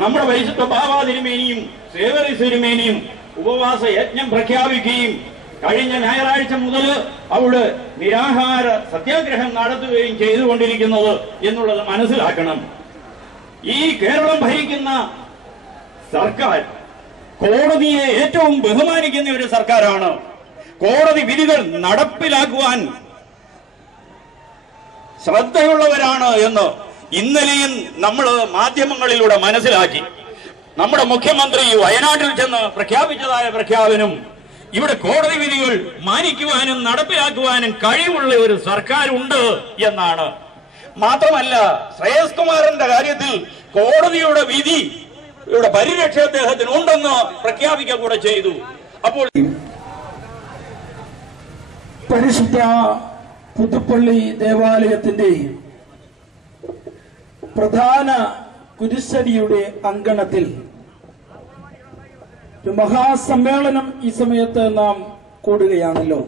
നമ്മുടെ പരിശുദ്ധ ബാബാ തിരുമേനിയും സേവറി തിരുമേനിയും ഉപവാസ യജ്ഞം പ്രഖ്യാപിക്കുകയും കഴിഞ്ഞ ഞായറാഴ്ച മുതൽ അവിടെ നിരാഹാര സത്യാഗ്രഹം നടത്തുകയും ചെയ്തുകൊണ്ടിരിക്കുന്നത് എന്നുള്ളത് മനസ്സിലാക്കണം. ഈ കേരളം ഭരിക്കുന്ന സർക്കാർ കോടതിയെ ഏറ്റവും ബഹുമാനിക്കുന്ന ഒരു സർക്കാരാണ്. കോടതി വിധികൾ നടപ്പിലാക്കുവാൻ ശ്രദ്ധയുള്ളവരാണ് എന്ന് ഇന്നലെയും നമ്മൾ മാധ്യമങ്ങളിലൂടെ മനസ്സിലാക്കി. നമ്മുടെ മുഖ്യമന്ത്രി വയനാട്ടിൽ ചെന്ന് പ്രഖ്യാപിച്ചതായ പ്രഖ്യാപനം ഇവിടെ കോടതി വിധികൾ മാനിക്കുവാനും നടപ്പിലാക്കുവാനും കഴിവുള്ള ഒരു സർക്കാർ ഉണ്ട് എന്നാണ്. മാത്രമല്ല, ശ്രേയസ് കുമാറിന്റെ കാര്യത്തിൽ കോടതിയുടെ വിധി ഇവിടെ പരിരക്ഷ അദ്ദേഹത്തിന് ഉണ്ടെന്ന് പ്രഖ്യാപിക്കുക കൂടെ ചെയ്തു. അപ്പോൾ പരിശുദ്ധ പുതുപ്പള്ളി ദേവാലയത്തിന്റെ പ്രധാന കുരിശടിയുടെ അങ്കണത്തിൽ ഒരു മഹാസമ്മേളനം ഈ സമയത്ത് നാം കൂടുകയാണല്ലോ.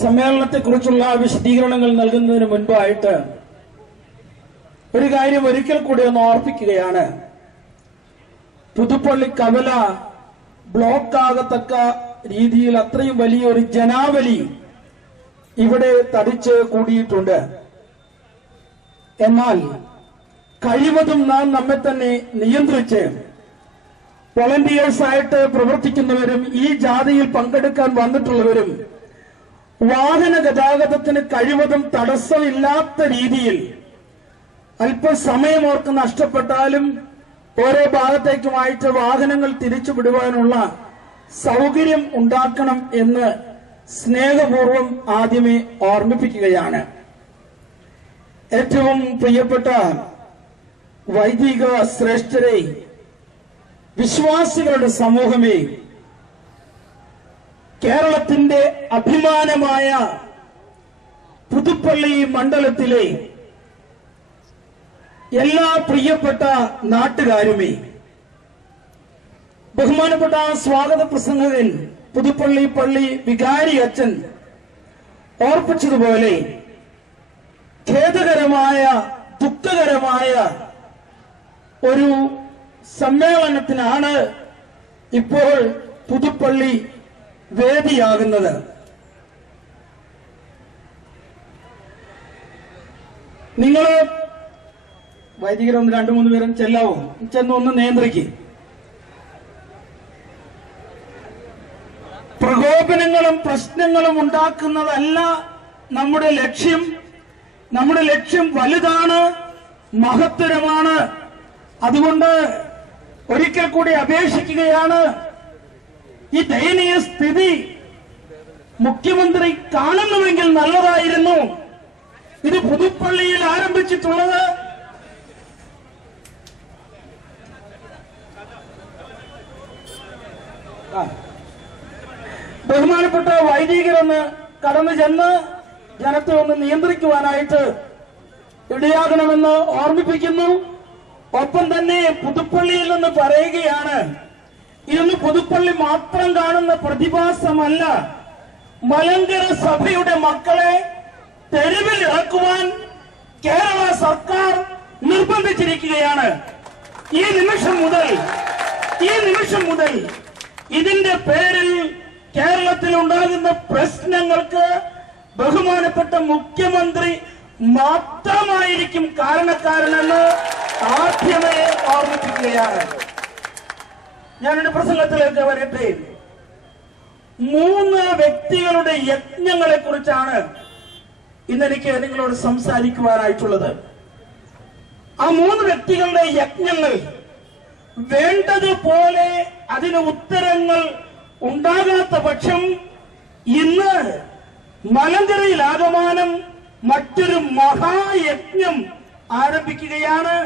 സമ്മേളനത്തെക്കുറിച്ചുള്ള വിശദീകരണങ്ങൾ നൽകുന്നതിന് മുൻപായിട്ട് ഒരു കാര്യം ഒരിക്കൽ കൂടി ഒന്ന് ഓർപ്പിക്കുകയാണ്. പുതുപ്പള്ളി കവല ബ്ലോക്ക് ആകത്തക്ക രീതിയിൽ അത്രയും വലിയൊരു ജനാവലി ഇവിടെ തടിച്ച് കൂടിയിട്ടുണ്ട്. എന്നാൽ കഴിവതും നാം നമ്മെ തന്നെ നിയന്ത്രിച്ച് വോളണ്ടിയേഴ്സായിട്ട് പ്രവർത്തിക്കുന്നവരും ഈ ജാഥയിൽ പങ്കെടുക്കാൻ വന്നിട്ടുള്ളവരും വാഹന ഗതാഗതത്തിന് കഴിവതും തടസ്സമില്ലാത്ത രീതിയിൽ അല്പസമയം ഓർക്ക് നഷ്ടപ്പെട്ടാലും ഓരോ ഭാഗത്തേക്കുമായിട്ട് വാഹനങ്ങൾ തിരിച്ചുവിടുവാനുള്ള സൗകര്യം ഉണ്ടാക്കണം എന്ന് സ്നേഹപൂർവം ആദ്യമേ ഓർമ്മിപ്പിക്കുകയാണ്. ഏറ്റവും പ്രിയപ്പെട്ട വൈദിക ശ്രേഷ്ഠരെ, വിശ്വാസികളുടെ സമൂഹമേ, കേരളത്തിന്റെ അഭിമാനമായ പുതുപ്പള്ളി മണ്ഡലത്തിലെ എല്ലാ പ്രിയപ്പെട്ട നാട്ടുകാരുമേ, ബഹുമാനപ്പെട്ട സ്വാഗത പ്രസംഗകൻ പുതുപ്പള്ളി പള്ളി വികാരി അച്ഛൻ ഓർപ്പിച്ചതുപോലെ ഖേദകരമായ ദുഃഖകരമായ ഒരു സമ്മേളനത്തിനാണ് ഇപ്പോൾ പുതുപ്പള്ളി വേദിയാകുന്നത്. നിങ്ങൾ വൈദികരൊന്ന് 2-3 പേരും ചെല്ലാവോ? ചെന്നൊന്ന് നിയന്ത്രിക്കും. പ്രകോപനങ്ങളും പ്രശ്നങ്ങളും ഉണ്ടാക്കുന്നതല്ല നമ്മുടെ ലക്ഷ്യം. നമ്മുടെ ലക്ഷ്യം വലുതാണ്, മഹത്തരമാണ്. അതുകൊണ്ട് ഒരിക്കൽ കൂടി അപേക്ഷിക്കുകയാണ്, ഈ ദയനീയ സ്ഥിതി മുഖ്യമന്ത്രി കാണുന്നുവെങ്കിൽ നല്ലതായിരുന്നു. ഇത് പുതുപ്പള്ളിയിൽ ആരംഭിച്ചിട്ടുള്ളത് ബഹുമാനപ്പെട്ട വൈദികരൊന്ന് കടന്നു ചെന്ന് ജനത്തെ ഒന്ന് നിയന്ത്രിക്കുവാനായിട്ട് ഇടയാകണമെന്ന് ഓർമ്മിപ്പിക്കുന്നു. ഒപ്പം തന്നെ പുതുപ്പള്ളിയിൽ നിന്ന് പറയുകയാണ്, ഇതൊന്ന് പുതുപ്പള്ളി മാത്രം കാണുന്ന പ്രതിഭാസമല്ല. മലങ്കര സഭയുടെ മക്കളെ തെരുവിൽ ഇറക്കുവാൻ കേരള സർക്കാർ നിർബന്ധിച്ചിരിക്കുകയാണ്. ഈ നിമിഷം മുതൽ ഇതിന്റെ പേരിൽ കേരളത്തിൽ ഉണ്ടാകുന്ന പ്രശ്നങ്ങൾക്ക് ബഹുമാനപ്പെട്ട മുഖ്യമന്ത്രി മാത്രമായിരിക്കും കാരണക്കാരനെന്ന് ആദ്യമേ ഓർമ്മിപ്പിക്കുകയാണ്. ഞാനൊരു പ്രസംഗത്തിലേക്ക് വരട്ടെ. 3 വ്യക്തികളുടെ യജ്ഞങ്ങളെ കുറിച്ചാണ് ഇന്നെനിക്ക് നിങ്ങളോട് സംസാരിക്കുവാനായിട്ടുള്ളത്. ആ 3 വ്യക്തികളുടെ യജ്ഞങ്ങൾ വേണ്ടതുപോലെ അതിന് ഉത്തരങ്ങൾ ഉണ്ടാകാത്ത പക്ഷം ഇന്ന് മലങ്കരയിലാകമാനം മറ്റൊരു മഹായജ്ഞം ആരംഭിക്കുകയാണ്.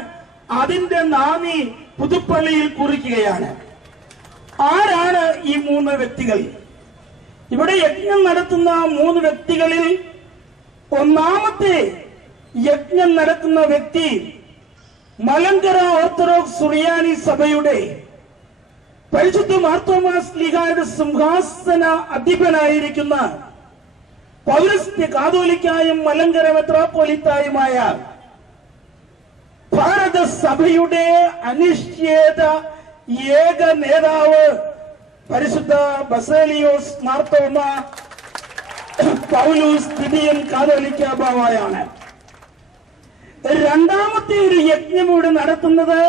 അതിന്റെ നാന്ദി പുതുപ്പള്ളിയിൽ കുറിക്കുകയാണ്. ആരാണ് ഈ 3 വ്യക്തികൾ? ഇവിടെ യജ്ഞം നടത്തുന്ന 3 വ്യക്തികളിൽ ഒന്നാമത്തെ യജ്ഞം നടത്തുന്ന വ്യക്തി മലങ്കര ഓർത്തഡോക്സ് സുറിയാനി സഭയുടെ പരിശുദ്ധ മാർത്തോമാ ശ്ലീഹായുടെ സിംഹാസന അധിപനായിരിക്കുന്ന പൗരസ്ത്യ കാതോലിക്കായും മലങ്കര മെത്രാപ്പോലിത്തായുമായ ഭാരത സഭയുടെ അനിശ്ചിത ഏക നേതാവ് പരിശുദ്ധ ബസേലിയോസ് മാർത്തോമ പൗലോസ് തിബിയൻ കാതോലിക്ക ബാവയാണ്. രണ്ടാമത്തെ ഒരു യജ്ഞം ഇവിടെ നടത്തുന്നത്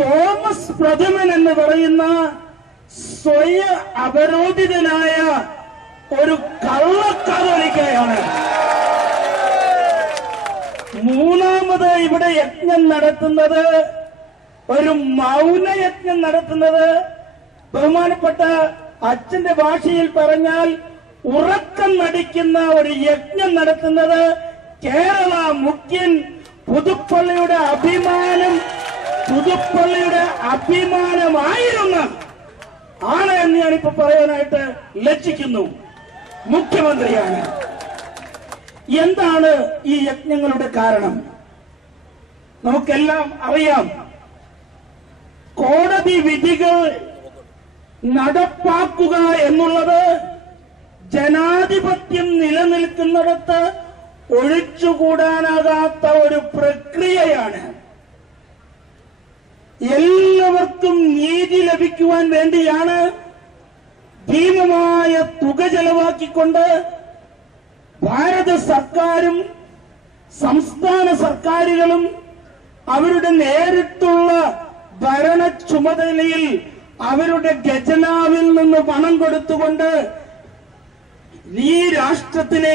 തോമസ് പ്രഥമൻ എന്ന് പറയുന്ന സ്വയം അവരോധിതനായ ഒരു കള്ളക്കാതോലിക്കയാണ്. മൂന്നാമത് ഇവിടെ യജ്ഞം നടത്തുന്നത്, ഒരു മൗനയജ്ഞം നടത്തുന്നത്, ബഹുമാനപ്പെട്ട അച്ഛന്റെ ഭാഷയിൽ പറഞ്ഞാൽ ഉറക്കം നടിക്കുന്ന ഒരു യജ്ഞം നടത്തുന്നത് കേരള മുഖ്യൻ പുതുപ്പള്ളിയുടെ അഭിമാനമായിരുന്ന ആണ് എന്ന് ഞാനിപ്പോ പറയാനായിട്ട് ലജ്ജിക്കുന്നു. മുഖ്യമന്ത്രിയാണ്. എന്താണ് ഈ യജ്ഞങ്ങളുടെ കാരണം? നമുക്കെല്ലാം അറിയാം. കോടതി വിധികൾ നടപ്പാക്കുക എന്നുള്ളത് ജനാധിപത്യം നിലനിൽക്കുന്നിടത്ത് ഒഴിച്ചുകൂടാനാകാത്ത ഒരു പ്രക്രിയയാണ്. എല്ലാവർക്കും നീതി ലഭിക്കുവാൻ വേണ്ടിയാണ് ഭീമമായ തുക ചെലവാക്കിക്കൊണ്ട് ഭാരത സർക്കാരും സംസ്ഥാന സർക്കാരുകളും അവരുടെ നേരിട്ടുള്ള ഭരണ ചുമതലയിൽ അവരുടെ ഖജനാവിൽ നിന്ന് പണം കൊടുത്തുകൊണ്ട് ഈ രാഷ്ട്രത്തിന്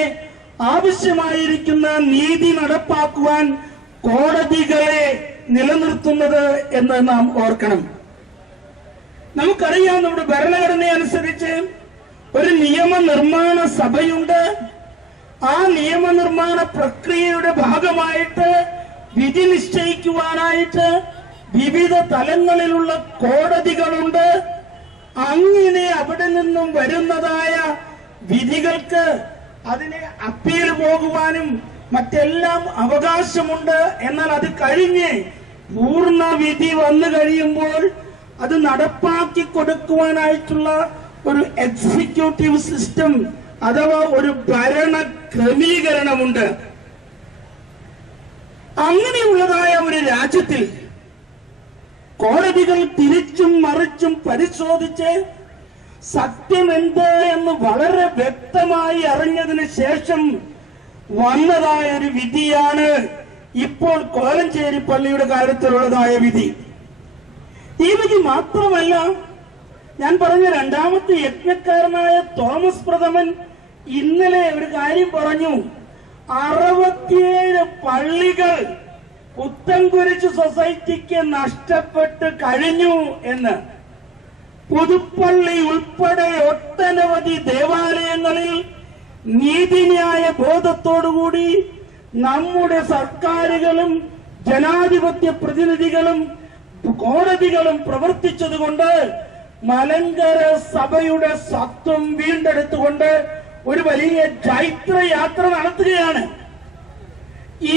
ആവശ്യമായിരിക്കുന്ന നീതി നടപ്പാക്കുവാൻ കോടതികളെ നിലനിർത്തുന്നത് എന്ന് നാം ഓർക്കണം. നമുക്കറിയാം, നമ്മുടെ ഭരണഘടന അനുസരിച്ച് ഒരു നിയമനിർമ്മാണ സഭയുണ്ട്. ആ നിയമനിർമ്മാണ പ്രക്രിയയുടെ ഭാഗമായിട്ട് വിധി നിശ്ചയിക്കുവാനായിട്ട് വിവിധ തലങ്ങളിലുള്ള കോടതികളുണ്ട്. അങ്ങനെ അവിടെ നിന്നും വരുന്നതായ വിധികൾക്ക് അതിനെ അപ്പീൽ പോകുവാനും മറ്റെല്ലാം അവകാശമുണ്ട്. എന്നാൽ അത് കഴിഞ്ഞ് പൂർണ്ണ വിധി വന്നു കഴിയുമ്പോൾ അത് നടപ്പാക്കി കൊടുക്കുവാനായിട്ടുള്ള ഒരു എക്സിക്യൂട്ടീവ് സിസ്റ്റം അഥവാ ഒരു ഭരണ ക്രമീകരണമുണ്ട്. അങ്ങനെയുള്ളതായ ഒരു രാജ്യത്തിൽ കോടതികൾ തിരിച്ചും മറിച്ചും പരിശോധിച്ച് സത്യമെന്ത് എന്ന് വളരെ വ്യക്തമായി അറിഞ്ഞതിന് ശേഷം വന്നതായ ഒരു വിധിയാണ് ഇപ്പോൾ കോലഞ്ചേരി പള്ളിയുടെ കാര്യത്തിലുള്ളതായ വിധി. ഈ വിധി മാത്രമല്ല, ഞാൻ പറഞ്ഞ രണ്ടാമത്തെ യജ്ഞക്കാരനായ തോമസ് പ്രഥമൻ ഇന്നലെ ഒരു കാര്യം പറഞ്ഞു. 67 പള്ളികൾ പുത്തൻകുരിശ് സൊസൈറ്റിക്ക് നഷ്ടപ്പെട്ട് കഴിഞ്ഞു എന്ന്. പുതുപ്പള്ളി ഉൾപ്പെടെ ഒട്ടനവധി ദേവാലയങ്ങളിൽ നീതിന്യായ ബോധത്തോടുകൂടി നമ്മുടെ സർക്കാരുകളും ജനാധിപത്യ പ്രതിനിധികളും കോടതികളും പ്രവർത്തിച്ചതുകൊണ്ട് മലങ്കര സഭയുടെ സ്വത്വം വീണ്ടെടുത്തുകൊണ്ട് ഒരു വലിയ ചൈത്രയാത്ര നടത്തുകയാണ്.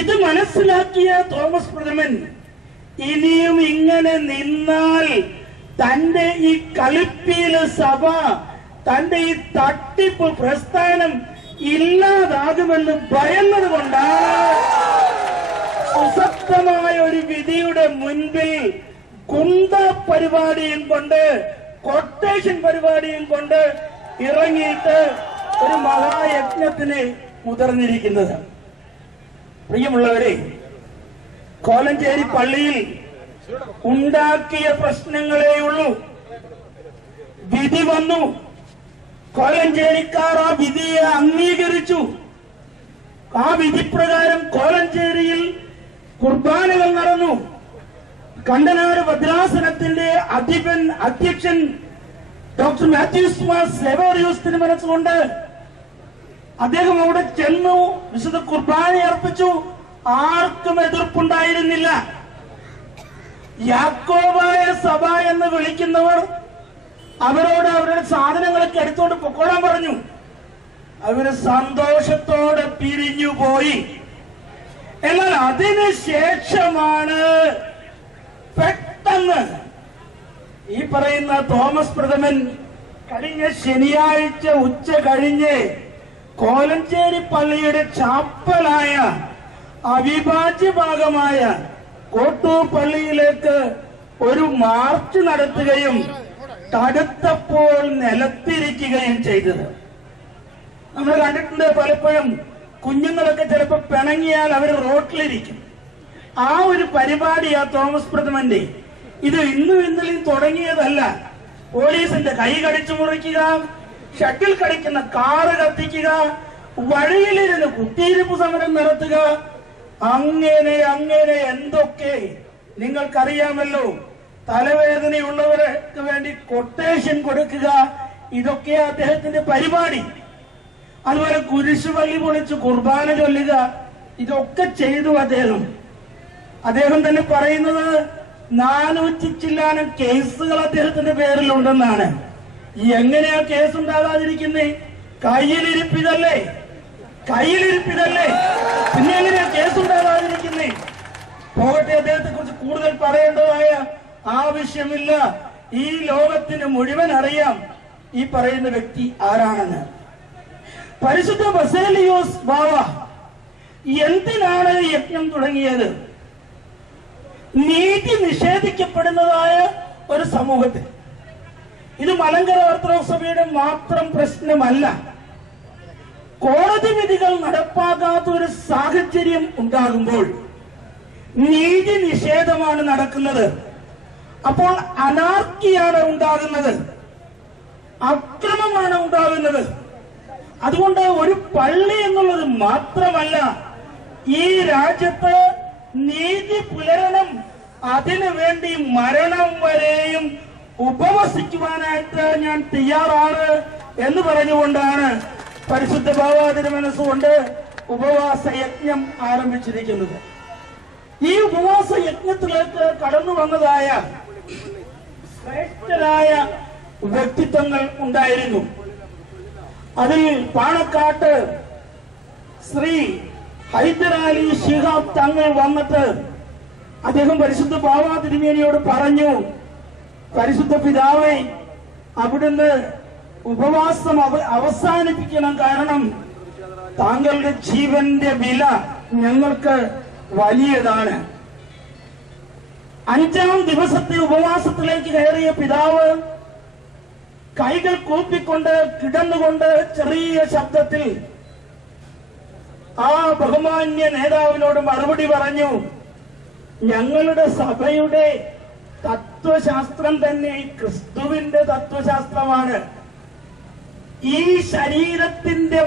ഇത് മനസ്സിലാക്കിയ തോമസ് പ്രഥമൻ ഇനിയും ഇങ്ങനെ നിന്നാൽ തന്റെ ഈ കളിപ്പീല് സഭ, തന്റെ ഈ തട്ടിപ്പ് പ്രസ്ഥാനം ഇല്ലാതാകുമെന്ന് ഭയന്നത് കൊണ്ടാണ് സുശക്തമായ ഒരു വിധിയുടെ മുൻപിൽ കുന്ത പരിപാടിയും കൊണ്ട്, കൊട്ടേഷൻ പരിപാടിയും കൊണ്ട് ഇറങ്ങിയിട്ട് ഒരു മഹായജ്ഞത്തിന് മുതിർന്നിരിക്കുന്നത്. പ്രിയമുള്ളവരെ, കോലഞ്ചേരി പള്ളിയിൽ ഉണ്ടാക്കിയ പ്രശ്നങ്ങളെയുള്ളൂ. വിധി വന്നു, കോലഞ്ചേരിക്കാർ ആ വിധിയെ അംഗീകരിച്ചു. ആ വിധിപ്രകാരം കോലഞ്ചേരിയിൽ കുർബാനകൾ നടന്നു. കണ്ടനാട് ഭദ്രാസനത്തിന്റെ അധ്യക്ഷൻ ഡോക്ടർ മാത്യൂസ് മാർ സെവേറിയൂസ് തിരുമനസുകൊണ്ട് അദ്ദേഹം അവിടെ ചെന്നു വിശുദ്ധ കുർബാന അർപ്പിച്ചു. ആർക്കും എതിർപ്പുണ്ടായിരുന്നില്ല. യാക്കോബായ സഭ എന്ന് വിളിക്കുന്നവർ അവരോട് അവരുടെ സാധനങ്ങളൊക്കെ എടുത്തുകൊണ്ട് പൊക്കോളാൻ പറഞ്ഞു. അവര് സന്തോഷത്തോടെ പിരിഞ്ഞുപോയി. എന്നാൽ അതിന് ശേഷമാണ് പെട്ടെന്ന് ഈ പറയുന്ന തോമസ് പ്രഥമൻ കഴിഞ്ഞ ശനിയാഴ്ച ഉച്ച കഴിഞ്ഞ് കോലഞ്ചേരി പള്ളിയുടെ ചാപ്പലായ അവിഭാജ്യ ഭാഗമായ കോട്ടൂർ പള്ളിയിലേക്ക് ഒരു മാർച്ച് നടത്തുകയും തടുത്തപ്പോൾ നിലത്തിരിക്കുകയും ചെയ്തത്. നമ്മൾ കണ്ടിട്ടുണ്ട് പലപ്പോഴും കുഞ്ഞുങ്ങളൊക്കെ ചിലപ്പോൾ പിണങ്ങിയാൽ അവർ റോട്ടിലിരിക്കും. ആ ഒരു പരിപാടിയാ തോമസ് പ്രഥമന്റെ. ഇത് ഇന്നും ഇന്നലെയും തുടങ്ങിയതല്ല. പോലീസിന്റെ കൈ കടിച്ചു മുറിക്കുക, ഷട്ടിൽ കളിക്കുന്ന കാറ് കത്തിക്കുക, വഴിയിലിരുന്ന് കുത്തിയിരിപ്പ് സമരം നടത്തുക, അങ്ങനെ അങ്ങനെ എന്തൊക്കെ നിങ്ങൾക്കറിയാമല്ലോ. തലവേദനയുള്ളവർക്ക് വേണ്ടി കൊട്ടേഷൻ കൊടുക്കുക, ഇതൊക്കെയാ അദ്ദേഹത്തിന്റെ പരിപാടി. അതുപോലെ കുരിശുപള്ളി പൊളിച്ച് കുർബാന ചൊല്ലുക, ഇതൊക്കെ ചെയ്തു അദ്ദേഹം. അദ്ദേഹം തന്നെ പറയുന്നത് 400 ചില്ലാനം കേസുകൾ അദ്ദേഹത്തിന്റെ പേരിലുണ്ടെന്നാണ്. എങ്ങനെയാ കേസ് ഉണ്ടാകാതിരിക്കുന്നേ? കയ്യിലിരിപ്പിതല്ലേ, പിന്നെ എങ്ങനെയാ കേസ് ഉണ്ടാകാതിരിക്കുന്നേ? പോകട്ടെ, അദ്ദേഹത്തെ കുറിച്ച് കൂടുതൽ പറയേണ്ടതായ ആവശ്യമില്ല. ഈ ലോകത്തിന് മുഴുവൻ അറിയാം ഈ പറയുന്ന വ്യക്തി ആരാണെന്ന്. പരിശുദ്ധ ബസേലിയോസ് ബാവ എന്തിനാണ് യജ്ഞം തുടങ്ങിയത്? നീതി നിഷേധിക്കപ്പെടുന്നതായ ഒരു സമൂഹത്തിൽ. ഇത് മലങ്കര ഓർത്തഡോക്സ് സഭയുടെ മാത്രം പ്രശ്നമല്ല. കോടതി വിധികൾ നടപ്പാക്കാത്ത ഒരു സാഹചര്യം ഉണ്ടാകുമ്പോൾ നീതി നിഷേധമാണ് നടക്കുന്നത്. അപ്പോൾ അനാർക്കിയാണ് ഉണ്ടാകുന്നത്, അക്രമമാണ് ഉണ്ടാകുന്നത്. അതുകൊണ്ട് ഒരു പള്ളി എന്നുള്ളത് മാത്രമല്ല, ഈ രാജ്യത്ത് നീതി പുലരണം, അതിനു വേണ്ടി മരണം വരെയും ഉപവസിക്കുവാനായിട്ട് ഞാൻ തയ്യാറാണ് എന്ന് പറഞ്ഞുകൊണ്ടാണ് പരിശുദ്ധ ബാവാതിന് മനസ്സുകൊണ്ട് ഉപവാസ യജ്ഞം ആരംഭിച്ചിരിക്കുന്നത്. ഈ ഉപവാസ യജ്ഞത്തിലേക്ക് കടന്നു വന്നതായ ശ്രേഷ്ഠരായ വ്യക്തിത്വങ്ങൾ ഉണ്ടായിരുന്നു. അതിൽ പാണക്കാട്ട് ശ്രീ ഹൈദരാലി ശിഹാബ് തങ്ങൾ വന്നിട്ട് അദ്ദേഹം പരിശുദ്ധ ബാവാ തിരുമേനിയോട് പറഞ്ഞു, പരിശുദ്ധ പിതാവേ, അവിടുന്ന് ഉപവാസം അവസാനിപ്പിക്കണം. കാരണം താങ്കളുടെ ജീവന്റെ വില ഞങ്ങൾക്ക് വലിയതാണ്. 5-ാം ദിവസത്തെ ഉപവാസത്തിലേക്ക് കയറിയ പിതാവ് കൈകൾ കൂപ്പിക്കൊണ്ട് കിടന്നുകൊണ്ട് ചെറിയ ശബ്ദത്തിൽ ആ ബഹുമാന്യ നേതാവിനോട് മറുപടി പറഞ്ഞു, ഞങ്ങളുടെ സഭയുടെ തത്വശാസ്ത്രം തന്നെ ക്രിസ്തുവിന്റെ തത്വശാസ്ത്രമാണ്. ഈ ശരീരത്തിന്റെ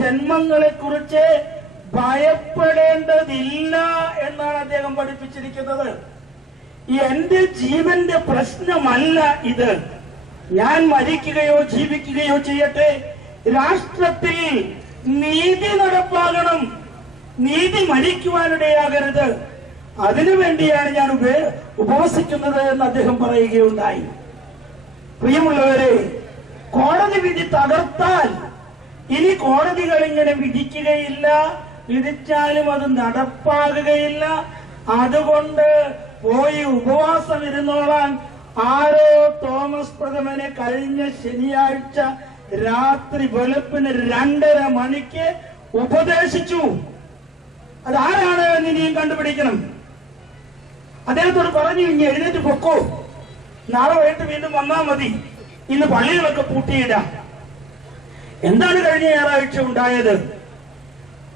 ജന്മങ്ങളെ കുറിച്ച് ഭയപ്പെടേണ്ടതില്ല എന്നാണ് അദ്ദേഹം പഠിപ്പിച്ചിരിക്കുന്നത്. എന്റെ ജീവന്റെ പ്രശ്നമല്ല ഇത്. ഞാൻ മരിക്കുകയോ ജീവിക്കുകയോ ചെയ്യട്ടെ, രാഷ്ട്രത്തിൽ നീതി നടപ്പാകണം, നീതി മരിക്കുവാനിടയാകരുത്. അതിനുവേണ്ടിയാണ് ഞാൻ ഉപവസിക്കുന്നത് എന്ന് അദ്ദേഹം പറയുകയുണ്ടായി. പ്രിയമുള്ളവരെ, കോടതി വിധി തകർത്താൽ ഇനി കോടതികൾ ഇങ്ങനെ വിധിക്കുകയില്ല, വിധിച്ചാലും അത് നടപ്പാകുകയില്ല. അതുകൊണ്ട് പോയി ഉപവാസം ഇരുന്നോളാൻ ആരോ തോമസ് പ്രഥമനെ കഴിഞ്ഞ ശനിയാഴ്ച രാത്രി വെളുപ്പിന് 2:30 മണിക്ക് ഉപദേശിച്ചു. അതാരാണ് എന്ന് ഇനിയും കണ്ടുപിടിക്കണം. അദ്ദേഹത്തോട് പറഞ്ഞു, ഇനി എഴുന്നേറ്റ് പൊക്കോ, നാളെ വൈകിട്ട് വീണ്ടും വന്നാൽ മതി, ഇന്ന് പള്ളികളൊക്കെ പൂട്ടിയിടാം. എന്താണ് കഴിഞ്ഞ ഞായറാഴ്ച ഉണ്ടായത്?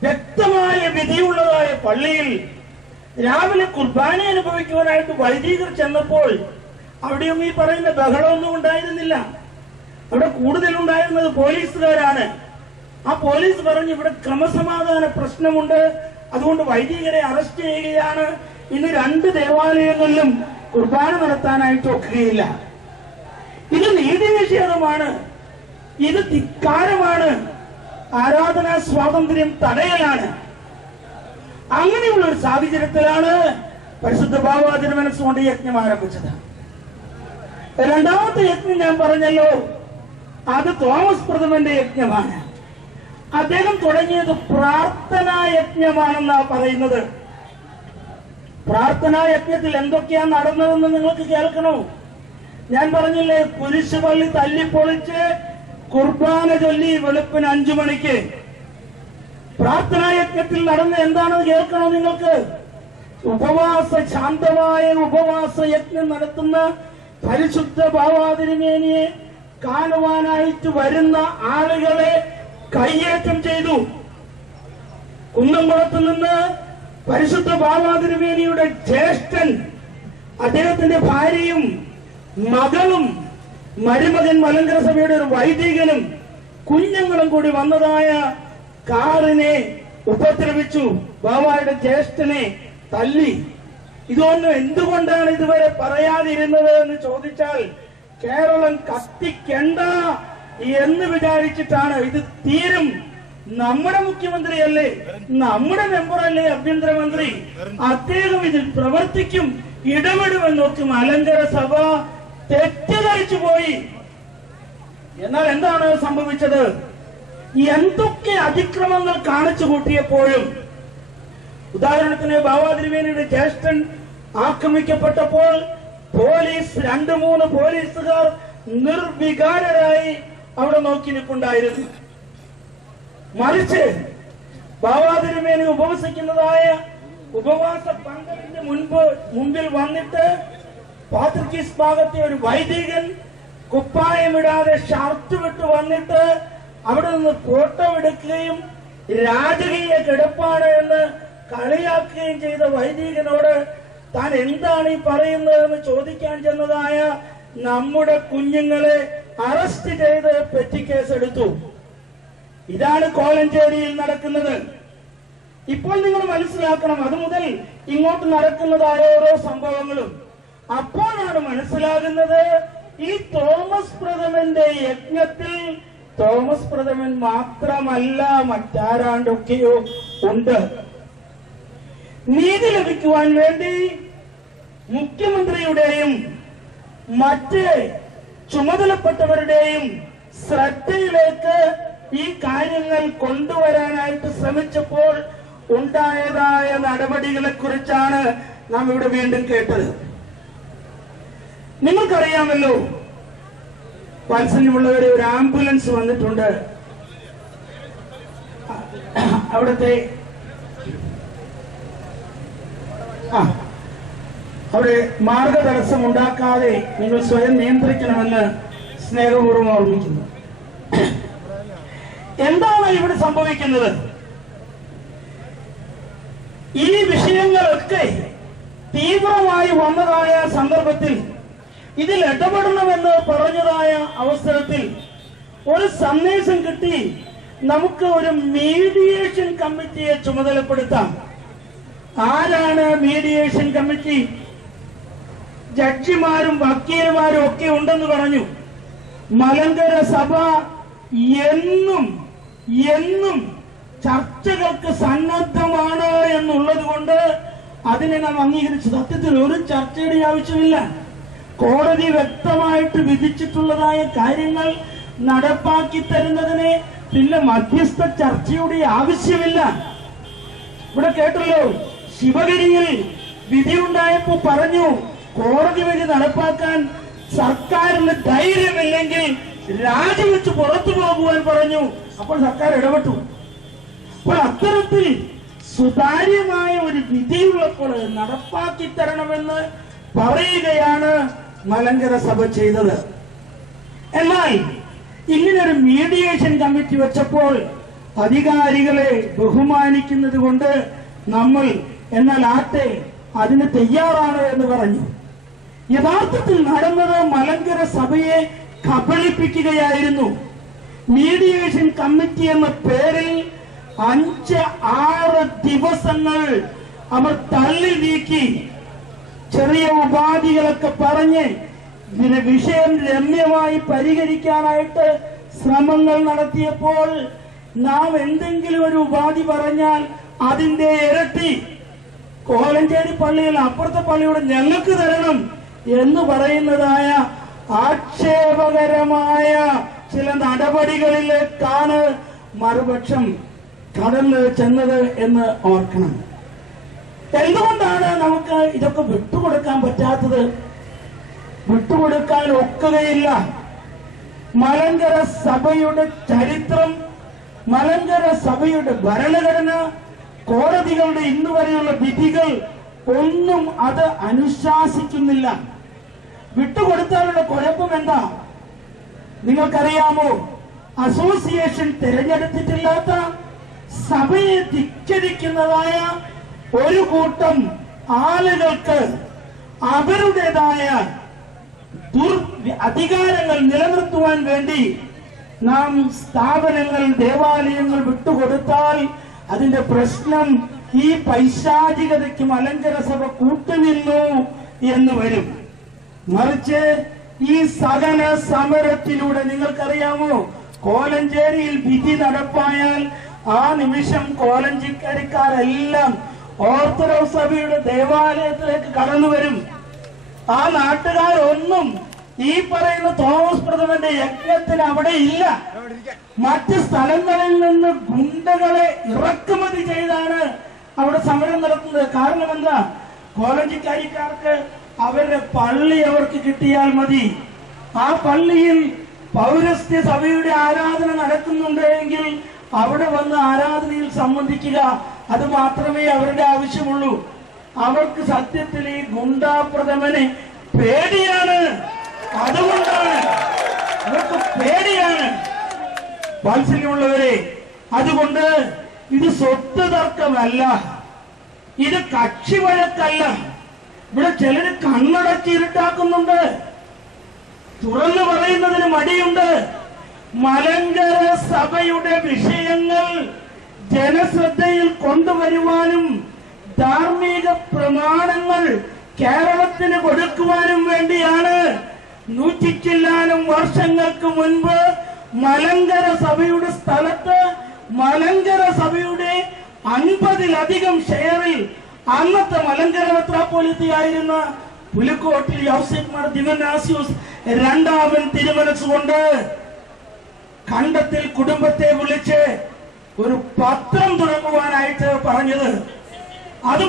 വ്യക്തമായ വിധിയുള്ളതായ പള്ളിയിൽ രാവിലെ കുർബാന അനുഭവിക്കുവാനായിട്ട് വൈദികർ ചെന്നപ്പോൾ അവിടെയും ഈ പറയുന്ന ബഹളമൊന്നും ഉണ്ടായിരുന്നില്ല. അവിടെ കൂടുതലുണ്ടായിരുന്നത് പോലീസുകാരാണ്. ആ പോലീസ് പറഞ്ഞു, ഇവിടെ ക്രമസമാധാന പ്രശ്നമുണ്ട്, അതുകൊണ്ട് വൈദികരെ അറസ്റ്റ് ചെയ്യുകയാണ്. ഇന്ന് 2 ദേവാലയങ്ങളിലും കുർബാന നടത്താനായിട്ട് ഒക്കുകയില്ല. ഇത് നീതി നിഷേധമാണ്, ഇത് ധിക്കാരമാണ്, ആരാധനാ സ്വാതന്ത്ര്യം തടയലാണ്. അങ്ങനെയുള്ള ഒരു സാഹചര്യത്തിലാണ് പരിശുദ്ധ ബാവാ തിരുമനസ്സുകൊണ്ട് യജ്ഞം ആരംഭിച്ചത്. 2ാമത്തെ യജ്ഞം ഞാൻ പറഞ്ഞല്ലോ, അത് തോമസ് പ്രഥമന്റെ യജ്ഞമാണ്. അദ്ദേഹം തുടങ്ങിയത് പ്രാർത്ഥനാ യജ്ഞമാണെന്നാണ് പറയുന്നത്. പ്രാർത്ഥനാ യജ്ഞത്തിൽ എന്തൊക്കെയാണ് നടന്നതെന്ന് നിങ്ങൾക്ക് കേൾക്കണോ? ഞാൻ പറഞ്ഞില്ലേ, കുരിശുപള്ളി തല്ലിപ്പൊളിച്ച് കുർബാന ചൊല്ലി വെളുപ്പിന് 5 മണിക്ക് പ്രാർത്ഥനാ യജ്ഞത്തിൽ നടന്ന എന്താണെന്ന് കേൾക്കണോ നിങ്ങൾക്ക്? ശാന്തമായ ഉപവാസ യജ്ഞം നടത്തുന്ന പരിശുദ്ധ ബാവാതിരുമേനിയെ കാണുവാനായിട്ട് വരുന്ന ആളുകളെ കയ്യേറ്റം ചെയ്തു. കുന്നംകുളത്ത് നിന്ന് പരിശുദ്ധ ബാവാതിരുമേനിയുടെ ജ്യേഷ്ഠൻ, അദ്ദേഹത്തിന്റെ ഭാര്യയും മകളും മരുമകൻ മലങ്കര സഭയുടെ ഒരു വൈദികനും കുഞ്ഞുങ്ങളും കൂടി വന്നതായ കാറിനെ ഉപദ്രവിച്ചു. ബാവായുടെ ജ്യേഷ്ഠനെ തല്ലി. ഇതൊന്നും എന്തുകൊണ്ടാണ് ഇതുവരെ പറയാതിരുന്നത് എന്ന് ചോദിച്ചാൽ കേരളം കത്തിക്കണ്ട എന്ന് വിചാരിച്ചിട്ടാണ്. ഇത് തീരും. നമ്മുടെ മുഖ്യമന്ത്രിയല്ലേ, നമ്മുടെ മെമ്പറല്ലേ ആഭ്യന്തരമന്ത്രി, അദ്ദേഹം ഇതിൽ പ്രവർത്തിക്കും, ഇടപെടുമെന്നൊക്കെ മലങ്കര സഭ തെറ്റിദ്ധരിച്ചു പോയി. എന്നാൽ എന്താണ് സംഭവിച്ചത്? എന്തൊക്കെ അതിക്രമങ്ങൾ കാണിച്ചു കൂട്ടിയപ്പോഴും, ഉദാഹരണത്തിന് ബാവാതിരുമേനിയുടെ ജ്യേഷ്ഠൻ ആക്രമിക്കപ്പെട്ടപ്പോൾ പോലീസ് 2-3 പോലീസുകാർ നിർവികാരരായി അവിടെ നോക്കി നിൽപ്പുണ്ടായിരുന്നു. മറിച്ച് ബാവാതിരുമേനി ഉപവസിക്കുന്നതായ ഉപവാസ പന്തലിന്റെ മുൻപിൽ വന്നിട്ട് പാത്രിക്കീസ് ഭാഗത്തെ ഒരു വൈദികൻ കുപ്പായമിടാതെ ഷർട്ട് വിട്ട് വന്നിട്ട് അവിടെ നിന്ന് ഫോട്ടോ എടുക്കുകയും രാജകീയ കിടപ്പാണ് എന്ന് കളിയാക്കുകയും ചെയ്ത വൈദികനോട് താൻ എന്താണ് ഈ പറയുന്നതെന്ന് ചോദിക്കാൻ ചെന്നതായ നമ്മുടെ കുഞ്ഞുങ്ങളെ അറസ്റ്റ് ചെയ്ത് പെറ്റി കേസെടുത്തു. ഇതാണ് കോലഞ്ചേരിയിൽ നടക്കുന്നത്. ഇപ്പോൾ നിങ്ങൾ മനസ്സിലാക്കണം, അത് മുതൽ ഇങ്ങോട്ട് നടക്കുന്നതായ ഓരോ സംഭവങ്ങളും. അപ്പോഴാണ് മനസ്സിലാകുന്നത് ഈ തോമസ് പ്രഥമന്റെ യജ്ഞത്തിൽ തോമസ് പ്രഥമൻ മാത്രമല്ല, മറ്റാരാണ്ടൊക്കെയോ ഉണ്ട്. നീതി ലഭിക്കുവാൻ വേണ്ടി മുഖ്യമന്ത്രിയുടെയും മറ്റ് ചുമതലപ്പെട്ടവരുടെയും ശ്രദ്ധയിലേക്ക് ഈ കാര്യങ്ങൾ കൊണ്ടുവരാനായിട്ട് ശ്രമിച്ചപ്പോൾ ഉണ്ടായതായ നടപടികളെ കുറിച്ചാണ് നാം ഇവിടെ വീണ്ടും കേട്ടത്. നിങ്ങൾക്കറിയാമല്ലോ, വാത്സല്യമുള്ളവരെ, ഒരു ആംബുലൻസ് വന്നിട്ടുണ്ട്. അവിടുത്തെ അവിടെ മാർഗതടസ്സം ഉണ്ടാക്കാതെ നിങ്ങൾ സ്വയം നിയന്ത്രിക്കണമെന്ന് സ്നേഹപൂർവ്വം ഓർമ്മിക്കുന്നു. എന്താണ് ഇവിടെ സംഭവിക്കുന്നത്? ഈ വിഷയങ്ങളൊക്കെ തീവ്രമായി വന്നതായ സന്ദർഭത്തിൽ, ഇതിൽ ഇടപെടണമെന്ന് പറഞ്ഞതായ അവസരത്തിൽ ഒരു സന്ദേശം കിട്ടി, നമുക്ക് ഒരു മീഡിയേഷൻ കമ്മിറ്റിയെ ചുമതലപ്പെടുത്താം. ആരാണ് മീഡിയേഷൻ കമ്മിറ്റി? ജഡ്ജിമാരും വക്കീലുമാരും ഒക്കെ ഉണ്ടെന്ന് പറഞ്ഞു. മലങ്കര സഭ എന്നും ചർച്ചകൾക്ക് സന്നദ്ധമാണ് എന്നുള്ളത് കൊണ്ട് അതിനെ നാം അംഗീകരിച്ചു. സത്യത്തിൽ ഒരു ചർച്ചയുടെ ആവശ്യമില്ല. കോടതി വ്യക്തമായിട്ട് വിധിച്ചിട്ടുള്ളതായ കാര്യങ്ങൾ നടപ്പാക്കി തരുന്നതിന് പിന്നെ മധ്യസ്ഥ ചർച്ചയുടെ ആവശ്യമില്ല. ഇവിടെ കേട്ടല്ലോ, ശിവഗിരിയിൽ വിധിയുണ്ടായപ്പോ പറഞ്ഞു, കോടതി വിധി നടപ്പാക്കാൻ സർക്കാരിന് ധൈര്യമില്ലെങ്കിൽ രാജിവെച്ച് പുറത്തു പോകുവാൻ പറഞ്ഞു. അപ്പോൾ സർക്കാർ ഇടപെട്ടു. അപ്പോൾ അത്തരത്തിൽ സുതാര്യമായ ഒരു വിധിയുള്ളപ്പോൾ നടപ്പാക്കി തരണമെന്ന് പറയുകയാണ് മലങ്കര സഭ ചെയ്തത്. എന്നാൽ ഇങ്ങനൊരു മീഡിയേഷൻ കമ്മിറ്റി വെച്ചപ്പോൾ അധികാരികളെ ബഹുമാനിക്കുന്നത് കൊണ്ട് നമ്മൾ എന്നാൽ ആട്ടെ അതിന് തയ്യാറാണ് എന്ന് പറഞ്ഞു. യഥാർത്ഥത്തിൽ നടന്നത് മലങ്കര സഭയെ കബളിപ്പിക്കുകയായിരുന്നു. മീഡിയേഷൻ കമ്മിറ്റി എന്ന പേരിൽ 5-6 ദിവസങ്ങൾ അവർ തള്ളി നീക്കി ചെറിയ ഉപാധികളൊക്കെ പറഞ്ഞ് ഇതിനെ വിഷയം രമ്യമായി പരിഹരിക്കാനായിട്ട് ശ്രമങ്ങൾ നടത്തിയപ്പോൾ നാം എന്തെങ്കിലും ഒരു ഉപാധി പറഞ്ഞാൽ അതിന്റെ ഇരട്ടി കോലഞ്ചേരി പള്ളിയിൽ അപ്പുറത്തെ പള്ളിയോട് ഞങ്ങൾക്ക് തരണം എന്ന് പറയുന്നതായ ആക്ഷേപകരമായ ചില നടപടികളിലേക്കാണ് മറുപക്ഷം കടന്നു ചെന്നത് എന്ന് ഓർക്കണം. എന്തുകൊണ്ടാണ് നമുക്ക് ഇതൊക്കെ വിട്ടുകൊടുക്കാൻ പറ്റാത്തത്? വിട്ടുകൊടുക്കാൻ ഒക്കുകയില്ല. മലങ്കര സഭയുടെ ചരിത്രം, മലങ്കര സഭയുടെ ഭരണഘടന, കോടതികളുടെ ഇന്നുവരെയുള്ള വിധികൾ ഒന്നും അത് അനുശാസിക്കുന്നില്ല. വിട്ടുകൊടുത്താലുള്ള കുഴപ്പം എന്താ നിങ്ങൾക്കറിയാമോ? അസോസിയേഷൻ തിരഞ്ഞെടുത്തിട്ടില്ലാത്ത, സഭയെ ധിക്കരിക്കുന്നതായ ഒരു കൂട്ടം ആളുകൾക്ക് അവരുടേതായ അധികാരങ്ങൾ നിലനിർത്തുവാൻ വേണ്ടി നാം സ്ഥാപനങ്ങൾ, ദേവാലയങ്ങൾ വിട്ടുകൊടുത്താൽ അതിന്റെ പ്രശ്നം ഈ പൈശാചികതയ്ക്ക് മലങ്കര സഭ കൂട്ടുനിന്നു എന്ന് വരും. മറിച്ച് ഈ സഹന സമരത്തിലൂടെ നിങ്ങൾക്കറിയാമോ, കോലഞ്ചേരിയിൽ വിധി നടപ്പായാൽ ആ നിമിഷം കോലഞ്ചേരിക്കാരെല്ലാം ഓർത്തഡോക്സ് സഭയുടെ ദേവാലയത്തിലേക്ക് കടന്നു വരും. ആ നാട്ടുകാരൊന്നും ഈ പറയുന്ന തോമസ് പ്രഥമന്റെ യജ്ഞത്തിന് അവിടെ ഇല്ല. മറ്റ് സ്ഥലങ്ങളിൽ നിന്ന് ഗുണ്ടകളെ ഇറക്കുമതി ചെയ്താണ് അവിടെ സമരം നടത്തുന്നത്. കാരണം എന്താ? കോളഞ്ചിക്കാരിക്കാർക്ക് അവരുടെ പള്ളി അവർക്ക് കിട്ടിയാൽ മതി. ആ പള്ളിയിൽ പൗരസ്ത്യ സഭയുടെ ആരാധന നടക്കുന്നുണ്ട് എങ്കിൽ അവിടെ വന്ന് ആരാധനയിൽ സംബന്ധിക്കുക, അത് മാത്രമേ അവരുടെ ആവശ്യമുള്ളൂ. അവർക്ക് സത്യത്തിൽ ഈ ഗുണ്ടാപ്രഥമനെ പേടിയാണ്. അതുകൊണ്ടാണ് അവർക്ക് പേടിയാണ്. വാത്സല്യമുള്ളവരെ, അതുകൊണ്ട് ഇത് സ്വത്ത് തർക്കമല്ല, ഇത് കക്ഷി വഴക്കല്ല. ഇവിടെ ചിലര് കണ്ണടച്ചിരുട്ടാക്കുന്നുണ്ട്, തുറന്നു പറയുന്നതിന് മടിയുണ്ട്. മലങ്കര സഭയുടെ വിഷയങ്ങൾ ജനശ്രദ്ധയിൽ കൊണ്ടുവരുവാനും ധാർമ്മിക പ്രമാണങ്ങൾ കേരളത്തിന് കൊടുക്കുവാനും വേണ്ടിയാണ് 100 ചില്ലാനം വർഷങ്ങൾക്ക് മുൻപ് മലങ്കര സഭയുടെ സ്ഥലത്ത് മലങ്കര സഭയുടെ 50-ലധികം ഷെയറിൽ അന്നത്തെ മലങ്കര മെത്രാപ്പോലീത്തയായിരുന്ന പുലിക്കോട്ടിൽ യൗസേപ്പ് മാർ ദിവനാസ്യൂസ് രണ്ടാമൻ തിരുമനസ്സുകൊണ്ട് കണ്ടത്തിൽ കുടുംബത്തെ വിളിച്ച് ഒരു പത്രം തുടങ്ങുവാനായിട്ട് പറഞ്ഞത്. അത്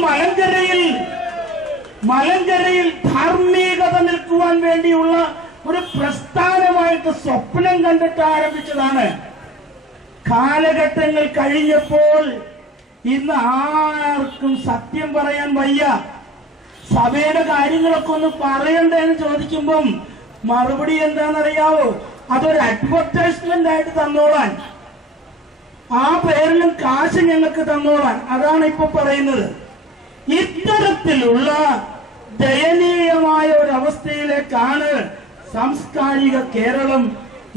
മലങ്കരയിൽ ധാർമ്മികത നിൽക്കുവാൻ വേണ്ടിയുള്ള ഒരു പ്രസ്ഥാനമായിട്ട് സ്വപ്നം കണ്ടിട്ട് ആരംഭിച്ചതാണ്. കാലഘട്ടങ്ങൾ കഴിഞ്ഞപ്പോൾ ഇന്ന് ആർക്കും സത്യം പറയാൻ വയ്യ. സഭയുടെ കാര്യങ്ങളൊക്കെ ഒന്ന് പറയണ്ടേന്ന് ചോദിക്കുമ്പം മറുപടി എന്താണെന്നറിയാവോ? അതൊരു അഡ്വർടൈസ്മെന്റ് ആയിട്ട് തന്നോളാൻ, ആ പേരിലും കാശ് ഞങ്ങൾക്ക് തന്നോളാൻ, അതാണ് ഇപ്പൊ പറയുന്നത്. ഇത്തരത്തിലുള്ള ദയനീയമായ ഒരു അവസ്ഥയിലേക്കാണ് സാംസ്കാരിക കേരളം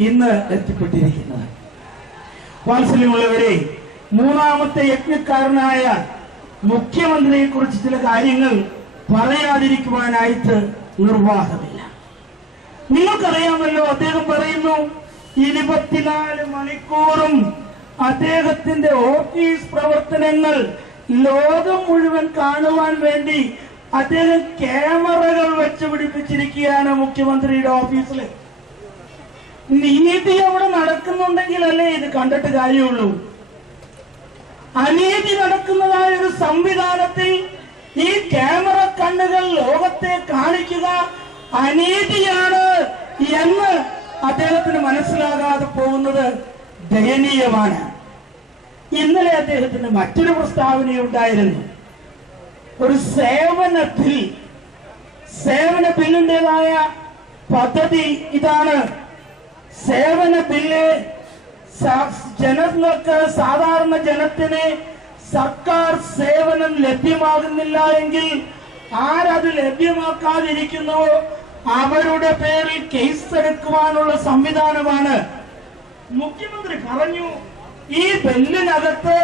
ഇന്ന് എത്തിപ്പെട്ടിരിക്കുന്നത്. വാത്സല്യമുള്ളവരെ, മൂന്നാമത്തെ യജ്ഞക്കാരനായ മുഖ്യമന്ത്രിയെ കുറിച്ച് ചില കാര്യങ്ങൾ പറയാതിരിക്കുവാനായിട്ട് നിർവാഹമില്ല. നിങ്ങൾക്കറിയാമല്ലോ, അദ്ദേഹം പറയുന്നു 24 മണിക്കൂറും അദ്ദേഹത്തിന്റെ ഓഫീസ് പ്രവർത്തനങ്ങൾ ലോകം മുഴുവൻ കാണുവാൻ വേണ്ടി അദ്ദേഹം ക്യാമറകൾ വെച്ച് പിടിപ്പിച്ചിരിക്കുകയാണ് മുഖ്യമന്ത്രിയുടെ ഓഫീസിൽ. നീതി അവിടെ നടക്കുന്നുണ്ടെങ്കിലല്ലേ ഇത് കണ്ടിട്ട് കാര്യമുള്ളൂ. അനീതി നടക്കുന്നതായ ഒരു സംവിധാനത്തിൽ ഈ ക്യാമറ കണ്ണുകൾ ലോകത്തെ കാണിക്കുക അനീതിയാണ് എന്ന് അദ്ദേഹത്തിന് മനസ്സിലാകാതെ പോകുന്നത് ദയനീയമാണ്. ഇന്നലെ അദ്ദേഹത്തിന് മറ്റൊരു പ്രസ്താവനയുണ്ടായിരുന്നു. ഒരു സേവന ബില്ലിൻ്റെതായ പദ്ധതി ഇതാണ്. സേവന ബില്ല് ജനങ്ങൾക്ക്, സാധാരണ ജനത്തിന് സർക്കാർ സേവനം ലഭ്യമാകുന്നില്ല എങ്കിൽ ആരത് ലഭ്യമാക്കാതിരിക്കുന്നുവോ അവരുടെ പേരിൽ കേസ് എടുക്കുവാനുള്ള സംവിധാനമാണ്. മുഖ്യമന്ത്രി പറഞ്ഞു ഈ ബില്ലിനകത്ത്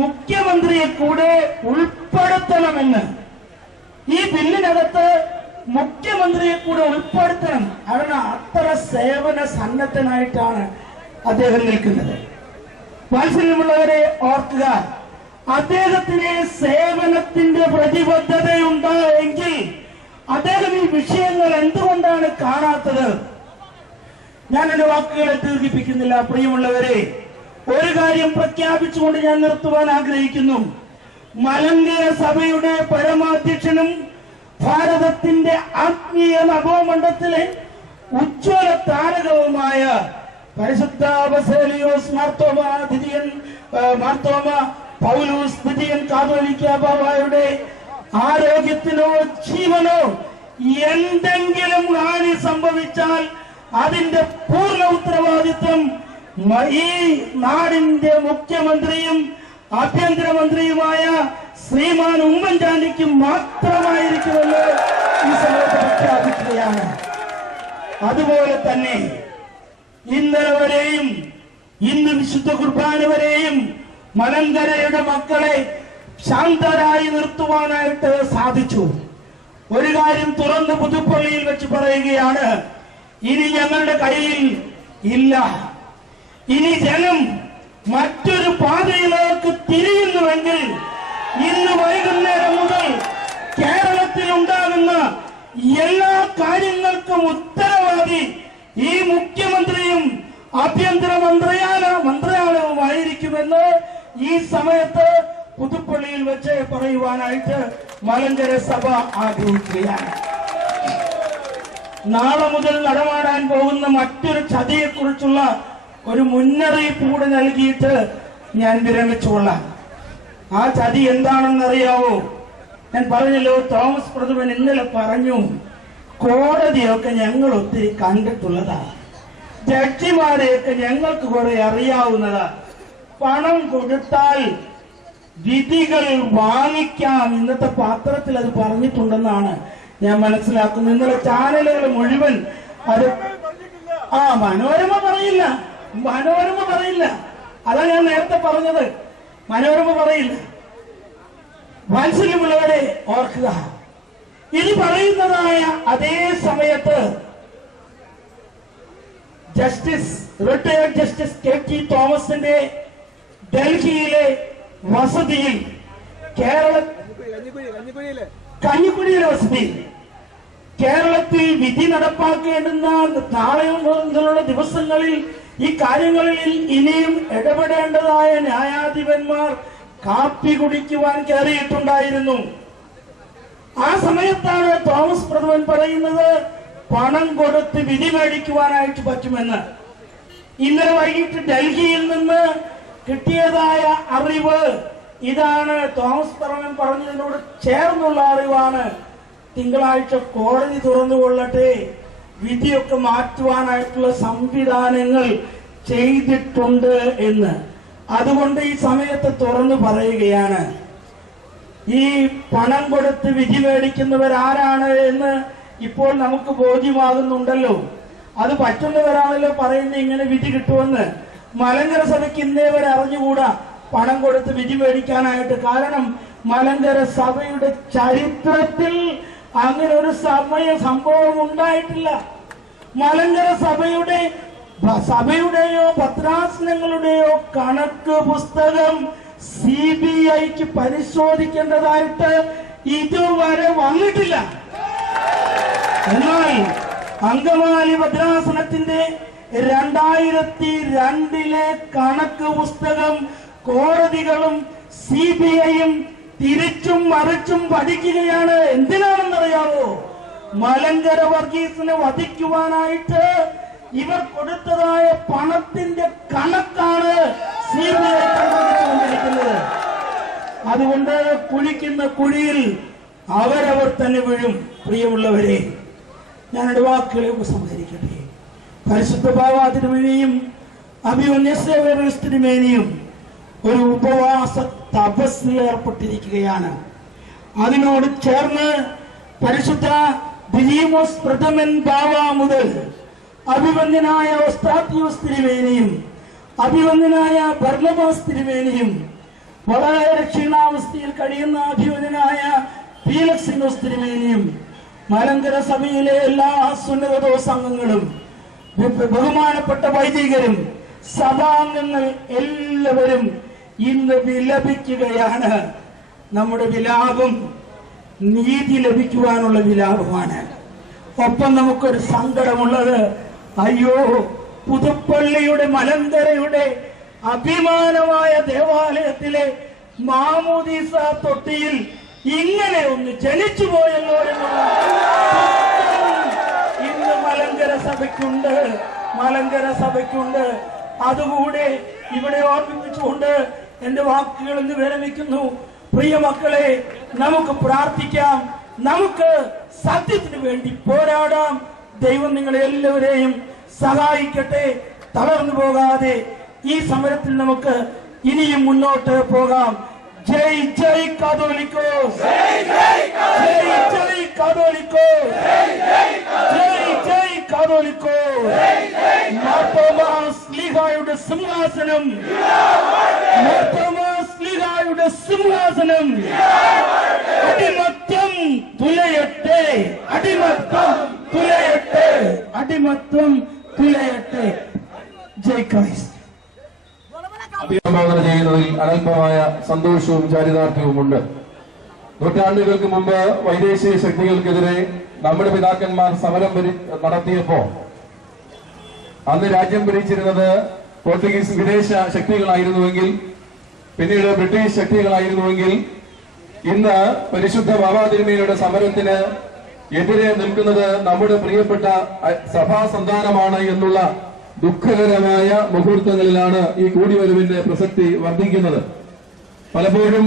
മുഖ്യമന്ത്രിയെ കൂടെ ഉൾപ്പെടുത്തണമെന്ന്. ഈ ബില്ലിനകത്ത് മുഖ്യമന്ത്രിയെ കൂടെ ഉൾപ്പെടുത്തണം. കാരണം അത്ര സേവന സന്നദ്ധനായിട്ടാണ് അദ്ദേഹം നിൽക്കുന്നത്. വാത്സല്യമുള്ളവരെ ഓർക്കുക, അദ്ദേഹത്തിന് സേവനത്തിന്റെ പ്രതിബദ്ധതയുണ്ട് എങ്കിൽ അദ്ദേഹം ഈ വിഷയങ്ങൾ എന്തുകൊണ്ടാണ് കാണാത്തത്? ഞാൻ എന്റെ വാക്കുകളെ ദീർഘിപ്പിക്കുന്നില്ല. പ്രിയമുള്ളവരെ, ഒരു കാര്യം പ്രഖ്യാപിച്ചുകൊണ്ട് ഞാൻ നിർത്തുവാൻ ആഗ്രഹിക്കുന്നു. മലങ്കര സഭയുടെ പരമാധ്യക്ഷനും ഭാരതത്തിന്റെ ആത്മീയ നവോമണ്ഡലത്തിലെ ഉജ്ജ്വല താരകവുമായ പരിശുദ്ധ ബസേലിയോസ് മാർത്തോമ പൗലോസ് ദ്വിതീയൻ കാതോലിക്ക ബാബായുടെ ആരോഗ്യത്തിനോ ജീവനോ എന്തെങ്കിലും ഹാനി സംഭവിച്ചാൽ അതിന്റെ പൂർണ്ണ ഉത്തരവാദിത്വം ഈ നാടിന്റെ മുഖ്യമന്ത്രിയും ആഭ്യന്തരമന്ത്രിയുമായ ശ്രീമാൻ ഉമ്മൻചാണ്ടിക്ക് മാത്രമായിരിക്കുമെന്ന് ഈ സമയത്ത് പ്രഖ്യാപിക്കുകയാണ്. അതുപോലെ തന്നെ ഇന്നലെ വരെയും ഇന്ന് വിശുദ്ധ കുർബാന വരെയും മലങ്കരയുടെ മക്കളെ ശാന്തരായി നിർത്തുവാനായിട്ട് സാധിച്ചു. ഒരു കാര്യം തുറന്ന് പുതുപ്പള്ളിയിൽ വെച്ച് പറയുകയാണ്, ഇനി ഞങ്ങളുടെ കയ്യിൽ ഇല്ല. ഇനി ജനം മറ്റൊരു പാതയിലേക്ക് തിരിയുന്നുവെങ്കിൽ ഇന്ന് വൈകുന്നേരം മുതൽ കേരളത്തിൽ ഉണ്ടാകുന്ന എല്ലാ കാര്യങ്ങൾക്കും ഉത്തരവാദി ഈ മുഖ്യമന്ത്രിയും ആഭ്യന്തര മന്ത്രാലയവുമായിരിക്കുമെന്ന് ഈ സമയത്ത് പുതുപ്പള്ളിയിൽ വെച്ച് പറയുവാനായിട്ട് മലങ്കര സഭ ആഗ്രഹിക്കുകയാണ്. നാളെ മുതൽ നടമാടാൻ പോകുന്ന മറ്റൊരു ചതിയെക്കുറിച്ചുള്ള ഒരു മുന്നറിയിപ്പ് കൂടെ നൽകിയിട്ട് ഞാൻ വിരമിച്ചുകൊള്ളാം. ആ ചതി എന്താണെന്നറിയാവോ? ഞാൻ പറഞ്ഞല്ലോ, തോമസ് പ്രഥമൻ ഇന്നലെ പറഞ്ഞു, കോടതിയൊക്കെ ഞങ്ങൾ ഒത്തിരി കണ്ടിട്ടുള്ളതാ, ജഡ്ജിമാരെയൊക്കെ ഞങ്ങൾക്ക് കുറെ അറിയാവുന്നതാ, പണം കൊടുത്താൽ വിധികൾ വാങ്ങിക്കാം. ഇന്നത്തെ പത്രത്തിൽ അത് പറഞ്ഞിട്ടുണ്ടെന്നാണ് ഞാൻ മനസ്സിലാക്കുന്നത്. ഇന്നലെ ചാനലുകൾ മുഴുവൻ അത് മനോരമ പറയില്ല, അതാ ഞാൻ നേരത്തെ പറഞ്ഞത്, മനോരമ പറയില്ല. വാത്സല്യമുള്ളവരെ ഓർക്കുക, ഇത് പറയുന്നതായ അതേ സമയത്ത് റിട്ടയർഡ് ജസ്റ്റിസ് KT തോമസിന്റെ ഡൽഹിയിലെ വസതിയിൽ, കഞ്ഞിക്കുഴിയിലെ വസതിയിൽ കേരളത്തിൽ വിധി നടപ്പാക്കേണ്ടുന്ന നാളെ മുതലുള്ള ദിവസങ്ങളിൽ ഈ കാര്യങ്ങളിൽ ഇനിയും ഇടപെടേണ്ടതായ ന്യായാധിപന്മാർ കാപ്പി കുടിക്കുവാൻ കയറിയിട്ടുണ്ടായിരുന്നു. ആ സമയത്താണ് തോമസ് പ്രഥമൻ പറയുന്നത് പണം കൊടുത്ത് വിധി മേടിക്കുവാനായിട്ട് പറ്റുമെന്ന്. ഇന്നലെ വൈകിട്ട് ഡൽഹിയിൽ നിന്ന് കിട്ടിയതായ അറിവ് ഇതാണ്. തോമസ് പ്രഥമൻ പറഞ്ഞതിനോട് ചേർന്നുള്ള അറിവാണ്. തിങ്കളാഴ്ച കോടതി തുറന്നുകൊള്ളട്ടെ, വിധിയൊക്കെ മാറ്റുവാനായിട്ടുള്ള സംവിധാനങ്ങൾ ചെയ്തിട്ടുണ്ട് എന്ന്. അതുകൊണ്ട് ഈ സമയത്ത് തുറന്നു പറയുകയാണ്, ഈ പണം കൊടുത്ത് വിധി മേടിക്കുന്നവരാരാണ് എന്ന് ഇപ്പോൾ നമുക്ക് ബോധ്യമാകുന്നുണ്ടല്ലോ. അത് പറ്റുന്നവരാണല്ലോ പറയുന്നത് ഇങ്ങനെ വിധി കിട്ടുമെന്ന്. മലങ്കര സഭയ്ക്ക് ഇന്നേ വരെ അറിഞ്ഞുകൂടാ പണം കൊടുത്ത് വിധി മേടിക്കാനായിട്ട്. കാരണം മലങ്കര സഭയുടെ ചരിത്രത്തിൽ അങ്ങനെ ഒരു സംഭവം ഉണ്ടായിട്ടില്ല. മലങ്കര സഭയുടെയോ ഭദ്രാസനങ്ങളുടെയോ കണക്ക് പുസ്തകം CBIക്ക് പരിശോധിക്കേണ്ടതായിട്ട് ഇതുവരെ വന്നിട്ടില്ല. എന്നാൽ അങ്കമാലി ഭദ്രാസനത്തിന്റെ 2002 കണക്ക് പുസ്തകം കോടതികളും CBIയും തിരിച്ചും മറിച്ചും പഠിക്കുകയാണ്. എന്തിനാണെന്നറിയാവോ? മലങ്കര വർഗീസിനെ വധിക്കുവാനായിട്ട് ഇവർ കൊടുത്തതായ പണത്തിന്റെ കണക്കാണ് CBI കണ്ടുപിടിച്ചുകൊണ്ടിരിക്കുന്നത്. അതുകൊണ്ട് കുഴിക്കുന്ന കുഴിയിൽ അവരവർ തന്നെ വീഴും. പ്രിയമുള്ളവരെ, ഞാനൊരു വാക്കുകളെ ഉപസംഹരിക്കട്ടെ. പരിശുദ്ധ ബാവാ തിരുമേനിയും അഭിമന്യ സേവ്യറിസ് തിരുമേനിയും ഒരു ഉപവാസ തപസ്സിൽ ഏർപ്പെട്ടിരിക്കുകയാണ്. അതിനോട് ചേർന്ന് പരിശുദ്ധ ദിലീമോസ് പ്രഥമൻ ബാവ മുതൽ അഭിമന്യനായ ഒസ്താത്യോസ് തിരുമേനിയും അഭിമന്യനായ ബർലബാസ് തിരുമേനിയും വളരെ ക്ഷീണാവസ്ഥയിൽ കഴിയുന്ന അഭിമന്യനായ ഫീലക്സിനോസ് തിരുമേനിയും മലങ്കര സഭയിലെ എല്ലാ സുന്നതദോസ അംഗങ്ങളും ബഹുമാനപ്പെട്ട വൈദികരും സഭാംഗങ്ങൾ എല്ലാവരും ഇന്ന് വിലപിക്കുകയാണ്. നമ്മുടെ വിലാപം നീതി ലഭിക്കുവാനുള്ള വിലാപമാണ്. ഒപ്പം നമുക്കൊരു സങ്കടമുള്ളത്, അയ്യോ, പുതുപ്പള്ളിയുടെ മലങ്കരയുടെ അഭിമാനമായ ദേവാലയത്തിലെ മാമോദീസ തൊട്ടിയിൽ ഇങ്ങനെ ഒന്ന് ജനിച്ചു പോയല്ലോ എന്നുള്ള ഇന്ന് മലങ്കര സഭയ്ക്കുണ്ട്. അതുകൂടെ ഇവിടെ ഓർമ്മിപ്പിച്ചുകൊണ്ട് എന്റെ വാക്കുകൾ ഇന്ന് വിരമിക്കുന്നു. പ്രിയ മക്കളെ, നമുക്ക് പ്രാർത്ഥിക്കാം, നമുക്ക് സത്യത്തിന് വേണ്ടി പോരാടാം. ദൈവം നിങ്ങളെ എല്ലാവരെയും സഹായിക്കട്ടെ. തളർന്നു പോകാതെ ഈ സമരത്തിൽ നമുക്ക് ഇനിയും മുന്നോട്ട് പോകാം. ജയ് ജയ് കാതോലിക്കോ, ജയ് ജയ് കാതോലിക്കോ, ജയ് ജയ് കാതോലിക്കോ. മാർത്തോമാസ് ലീഗായുടെ സിംഹാസനം, മാർത്തോമാസ് ലീഗായുടെ സിംഹാസനം അടിമത്തം തുലയട്ടെ, അടിമത്തം തുലയട്ടെ, അടിമത്തം തുലയട്ടെ. ജയ് ക്രൈസ്റ്റ്. അഭിസംബോധന ചെയ്യുന്നതിൽ അനൽപമായ സന്തോഷവും ചാരിതാർത്ഥ്യവുമുണ്ട്. നൂറ്റാണ്ടുകൾക്ക് മുമ്പ് വൈദേശിക ശക്തികൾക്കെതിരെ നമ്മുടെ പിതാക്കന്മാർ സമരം നടത്തിയപ്പോ അന്ന് രാജ്യം ഭരിച്ചിരുന്നത് പോർച്ചുഗീസ് വിദേശ ശക്തികളായിരുന്നുവെങ്കിൽ, പിന്നീട് ബ്രിട്ടീഷ് ശക്തികളായിരുന്നുവെങ്കിൽ, ഇന്ന് പരിശുദ്ധ ബാബാ തിരുമേനിയുടെ സമരത്തിന് എതിരെ നിൽക്കുന്നത് നമ്മുടെ പ്രിയപ്പെട്ട സഭാ സന്താനമാണ് എന്നുള്ള ദുഃഖകരമായ മുഹൂർത്തങ്ങളിലാണ് ഈ കൂടിവരവിന്റെ പ്രസക്തി വർദ്ധിക്കുന്നത്. പലപ്പോഴും